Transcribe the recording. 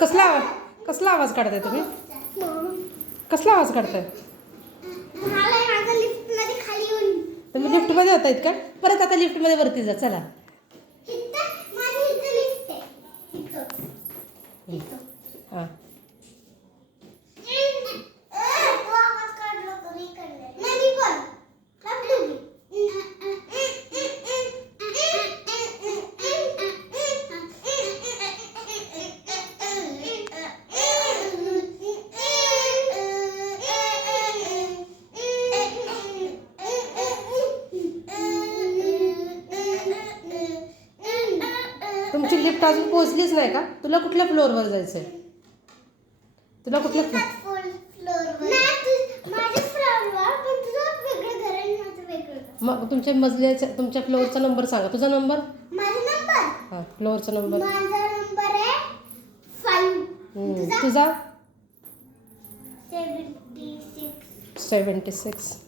कसला आवाज काढताय तुम्ही? कसला आवाज काढताय? तुम्ही लिफ्टमध्ये होत आहेत का? परत आता लिफ्टमध्ये वरती जा. चला हां. तुमची लिफ्ट अजून पोहोचलीच नाही का? तुला कुठल्या फ्लोअरवर जायचंय? तुला कुठल्या मग तुमच्या मजल्याच्या तुमच्या फ्लोअरचा नंबर सांगा. तुझा नंबर? हां, फ्लोअरचा नंबर. तुझा? 76.